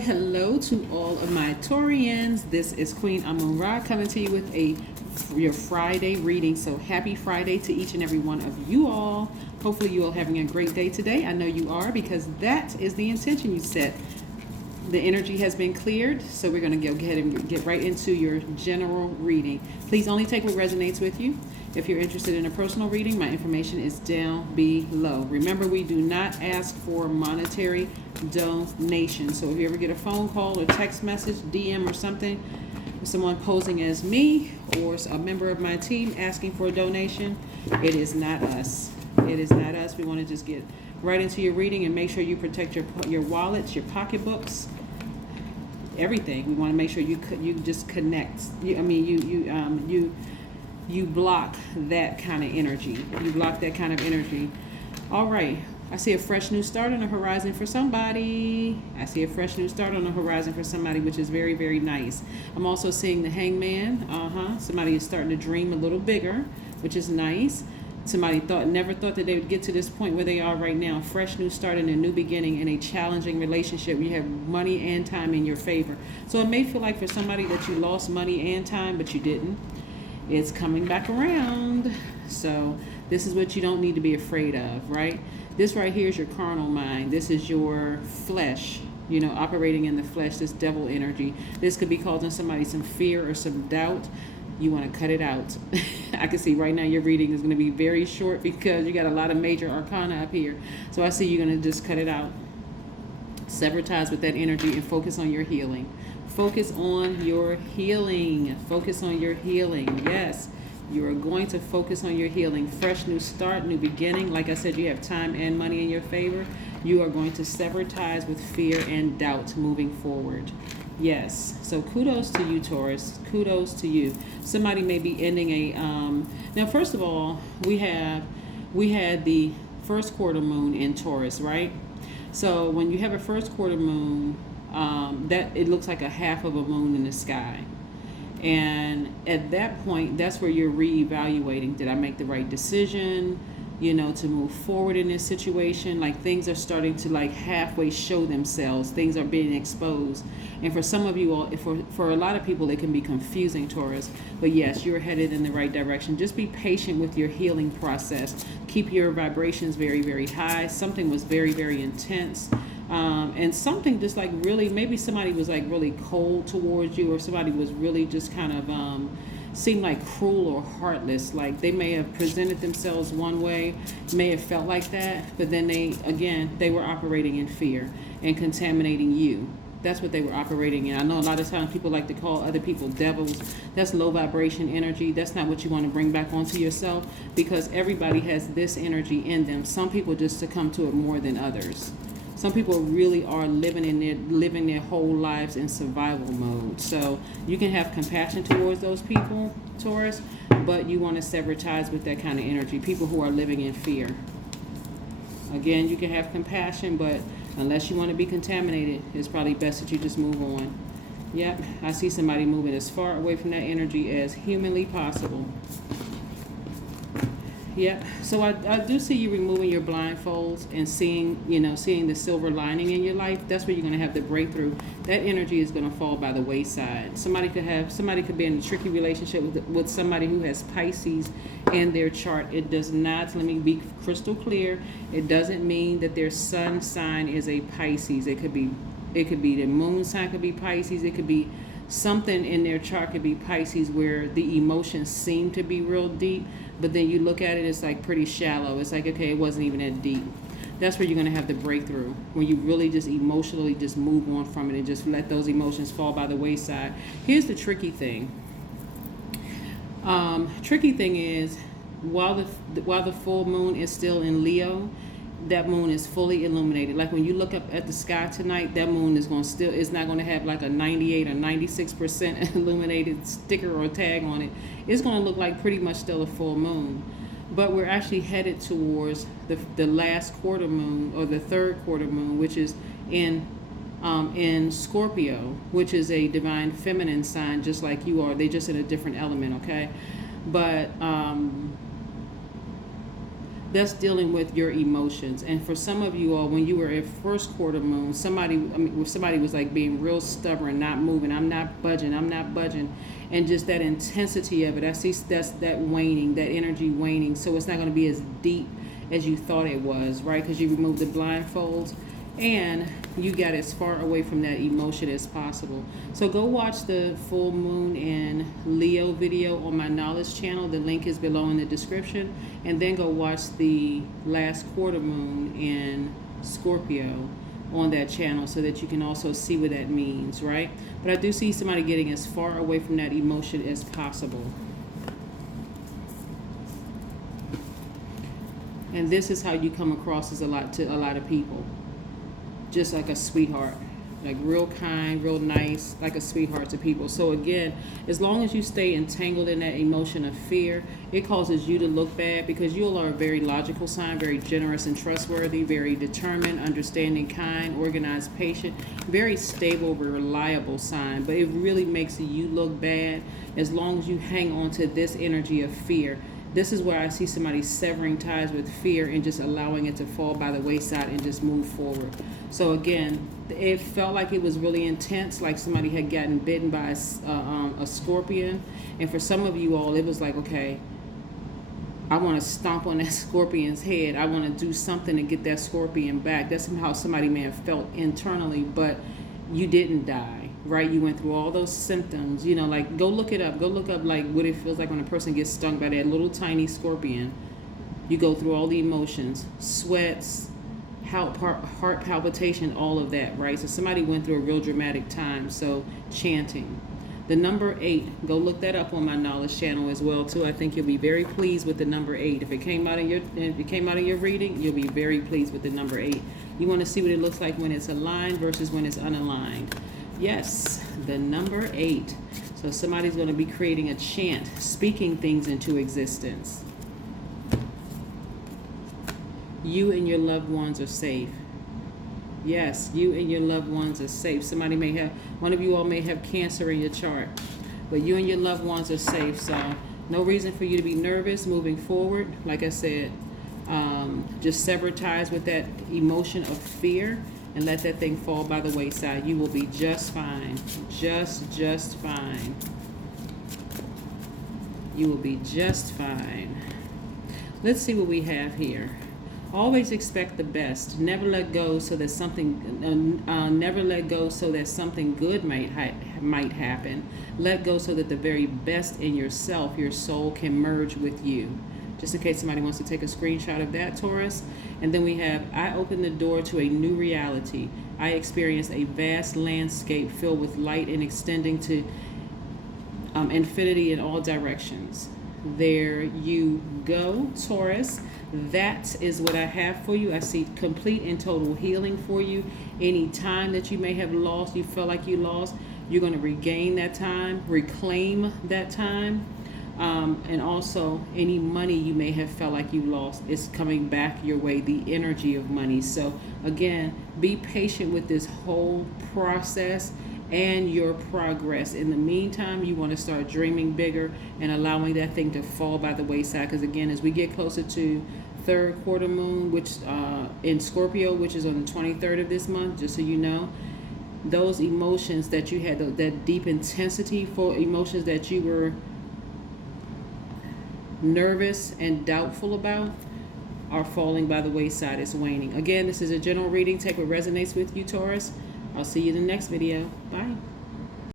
hello to all of my Taurians. This is Queen Amun Ra coming to you with your Friday reading. So happy Friday to each and every one of you all. Hopefully you all having a great day today. I know you are, because that is the intention you set. The energy has been cleared, so we're going to go ahead and get right into your general reading. Please only take what resonates with you. If you're interested in a personal reading, my information is down below. Remember, we do not ask for monetary donation. So if you ever get a phone call or text message, DM or something, someone posing as me or a member of my team asking for a donation, it is not us. It is not us. We want to just get right into your reading and make sure you protect your wallets, your pocketbooks, everything. We want to make sure you just connect. You block that kind of energy. You block that kind of energy. All right. I see a fresh new start on the horizon for somebody. I see a fresh new start on the horizon for somebody, which is very, very nice. I'm also seeing the Hangman. Somebody is starting to dream a little bigger, which is nice. Somebody never thought that they would get to this point where they are right now. A fresh new start and a new beginning in a challenging relationship. You have money and time in your favor. So it may feel like for somebody that you lost money and time, but you didn't. It's coming back around. So this is what you don't need to be afraid of, right? This right here is your carnal mind. This is your flesh, operating in the flesh, this devil energy. This could be causing somebody some fear or some doubt. You want to cut it out. I can see right now your reading is going to be very short because you got a lot of major arcana up here. So I see you're going to just cut it out. Sever ties with that energy and focus on your healing. Focus on your healing. Focus on your healing. Yes, you are going to focus on your healing. Fresh new start, new beginning. Like I said, you have time and money in your favor. You are going to sever ties with fear and doubt moving forward. Yes. So kudos to you, Taurus. Kudos to you. Somebody may be ending a now first of all, we had the first quarter moon in Taurus, right? So when you have a first quarter moon, that it looks like a half of a moon in the sky. And at that point, that's where you're reevaluating. Did I make the right decision, to move forward in this situation? Like, things are starting to halfway show themselves. Things are being exposed. And for some of you all, for a lot of people, it can be confusing, Taurus. But yes, you're headed in the right direction. Just be patient with your healing process. Keep your vibrations very, very high. Something was very, very intense. And something just really, maybe somebody was really cold towards you, or somebody was really just kind of seemed like cruel or heartless. Like, they may have presented themselves one way, may have felt like that, but then they were operating in fear and contaminating you. That's what they were operating in. I know a lot of times people like to call other people devils. That's low vibration energy. That's not what you want to bring back onto yourself, because everybody has this energy in them. Some people just succumb to it more than others. Some people really are living their whole lives in survival mode. So you can have compassion towards those people, Taurus, but you want to sever ties with that kind of energy. People who are living in fear. Again, you can have compassion, but unless you want to be contaminated, it's probably best that you just move on. Yep, I see somebody moving as far away from that energy as humanly possible. Yep. So I do see you removing your blindfolds and seeing the silver lining in your life. That's where you're going to have the breakthrough. That energy is going to fall by the wayside. Somebody could be in a tricky relationship with somebody who has Pisces in their chart. It does not, let me be crystal clear, it doesn't mean that their sun sign is a Pisces. It could be the moon sign could be Pisces. It could be something in their chart could be Pisces, where the emotions seem to be real deep, but then you look at it, it's pretty shallow. It's okay, it wasn't even that deep. That's where you're going to have the breakthrough, when you really just emotionally just move on from it and just let those emotions fall by the wayside. Here's the tricky thing. Tricky thing is, while the full moon is still in Leo, that moon is fully illuminated. Like, when you look up at the sky tonight, that moon is it's not going to have a 98 or 96% illuminated sticker or tag on it. It's going to look like pretty much still a full moon. But we're actually headed towards the last quarter moon, or the third quarter moon, which is in Scorpio, which is a divine feminine sign, just like you are. They're just in a different element, okay? But That's dealing with your emotions. And for some of you all, when you were at first quarter moon, somebody was like being real stubborn, not moving. I'm not budging. I'm not budging. And just that intensity of it. I see that's that waning, that energy waning. So it's not going to be as deep as you thought it was, right? Because you removed the blindfolds and you got as far away from that emotion as possible. So go watch the full moon in Leo video on my knowledge channel. The link is below in the description. And then go watch the last quarter moon in Scorpio on that channel so that you can also see what that means, right? But I do see somebody getting as far away from that emotion as possible. And this is how you come across as a lot of people. Just like a sweetheart, like real kind, real nice, like a sweetheart to people. So again, as long as you stay entangled in that emotion of fear, it causes you to look bad, because you are a very logical sign, very generous and trustworthy, very determined, understanding, kind, organized, patient, very stable, reliable sign. But it really makes you look bad as long as you hang on to this energy of fear. This is where I see somebody severing ties with fear and just allowing it to fall by the wayside and just move forward. So again, it felt like it was really intense, like somebody had gotten bitten by a scorpion. And for some of you all, it was like, okay, I want to stomp on that scorpion's head. I want to do something to get that scorpion back. That's how somebody may have felt internally, but you didn't die. Right, you went through all those symptoms, you know, like go look it up. Go look up like what it feels like when a person gets stung by that little tiny scorpion. You go through all the emotions, sweats, heart palpitation, all of that, right? So somebody went through a real dramatic time. So chanting. The number 8, go look that up on my knowledge channel as well too. I think you'll be very pleased with the number 8. If it came out of your reading, you'll be very pleased with the number 8. You want to see what it looks like when it's aligned versus when it's unaligned. Yes, the number 8. So somebody's going to be creating a chant, speaking things into existence. You and your loved ones are safe. Yes, you and your loved ones are safe. One of you all may have Cancer in your chart, but you and your loved ones are safe. So no reason for you to be nervous moving forward. Like I said, just sever ties with that emotion of fear and let that thing fall by the wayside. You will be just fine. Just fine. You will be just fine. Let's see what we have here. Always expect the best. Never let go so that something. Never let go so that something good might happen. Let go so that the very best in yourself, your soul, can merge with you. Just in case somebody wants to take a screenshot of that, Taurus. And then we have, I open the door to a new reality. I experience a vast landscape filled with light and extending to infinity in all directions. There you go, Taurus. That is what I have for you. I see complete and total healing for you. Any time that you may have lost, you felt like you lost, you're going to regain that time, reclaim that time. And also any money you may have felt like you lost is coming back your way, the energy of money. So again, be patient with this whole process and your progress. In the meantime, you want to start dreaming bigger and allowing that thing to fall by the wayside. Because again, as we get closer to third quarter moon, which in Scorpio, which is on the 23rd of this month, just so you know, those emotions that you had, that deep intensity for emotions that you were nervous and doubtful about, are falling by the wayside. It's waning. Again, this is a general reading. Take what resonates with you, Taurus. I'll see you in the next video. Bye.